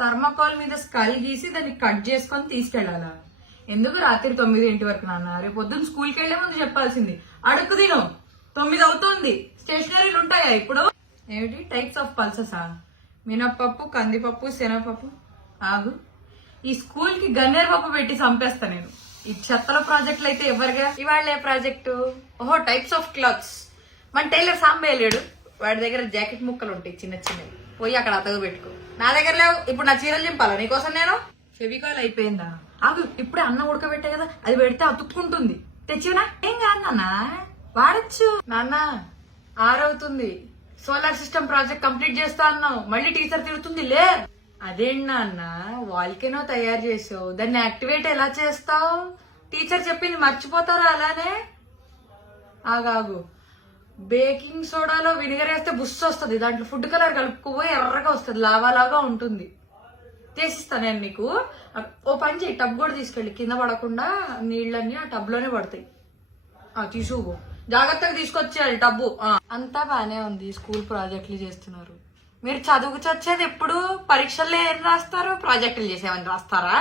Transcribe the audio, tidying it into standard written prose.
Thermocol మీద skull గీసి దాన్ని కట్ చేసుకొని తీసుకెళ్లాలా? ఎందుకు రాత్రి 9 వరకు నాన్న? రేపు పొద్దున్న స్కూల్కి వెళ్లే ముందు చెప్పాల్సింది. అడుగు తిను, 9 అవుతోంది. స్టేషనరీలు ఉంటాయా ఇప్పుడు? ఏమిటి టైప్స్ ఆఫ్ పల్సెసా? మినప్పప్పు, కందిపప్పు, శనగపప్పు. ఆగు, ఈ స్కూల్ కి గన్నేరు పప్పు పెట్టి చంపేస్తా నేను. ఈ చెత్తల ప్రాజెక్టులు అయితే ఎవరిగా? ఇవాళ ఏ ప్రాజెక్టు? ఓహో, టైప్స్ ఆఫ్ క్లాత్స్. మన టైలర్ సాంబేయలేడు, వాడి దగ్గర జాకెట్ ముక్కలు ఉంటాయి చిన్న చిన్నవి, పోయి అక్కడ అతగు పెట్టుకో. నా దగ్గర లేవు. ఇప్పుడు నా చీరలు చింపాలా నీకోసం నేను? ఫెవికాల్ అయిపోయిందా? ఆగు, ఇప్పుడే అన్నం ఉడకబెట్టా కదా, అది పెడితే అతుక్కుంటుంది. తెచ్చివనా? ఏం కాదు నాన్న, వాడచ్చు. నాన్న 6 అవుతుంది. సోలార్ సిస్టమ్ ప్రాజెక్ట్ కంప్లీట్ చేస్తా అన్నావు, మళ్ళీ టీచర్ తిడుతుంది లే. అదేంటి నాన్న, వాల్కెనో తయారు చేసావు, దాన్ని యాక్టివేట్ ఎలా చేస్తావు? టీచర్ చెప్పింది మర్చిపోతారా అలానే? ఆగాగు, బేకింగ్ సోడాలో వినిగర్ వేస్తే బుస్సు వస్తుంది, దాంట్లో ఫుడ్ కలర్ కలుపుకోపోయి ఎర్రగా వస్తుంది, లావాలాగా ఉంటుంది. చేసిస్తా నేను నీకు. ఓ పని చేయి, టబ్ కూడా తీసుకెళ్ళి, కింద పడకుండా నీళ్ళన్నీ ఆ టబ్ లోనే పడతాయి. తీసుకుపో, జాగ్రత్తగా తీసుకొచ్చేయాలి టబ్బు. అంతా బానే ఉంది, స్కూల్ ప్రాజెక్టులు చేస్తున్నారు. మీరు చదువుకు చచ్చేది ఎప్పుడు? పరీక్షల్లో ఏం రాస్తారు? ప్రాజెక్టులు చేసేవని రాస్తారా?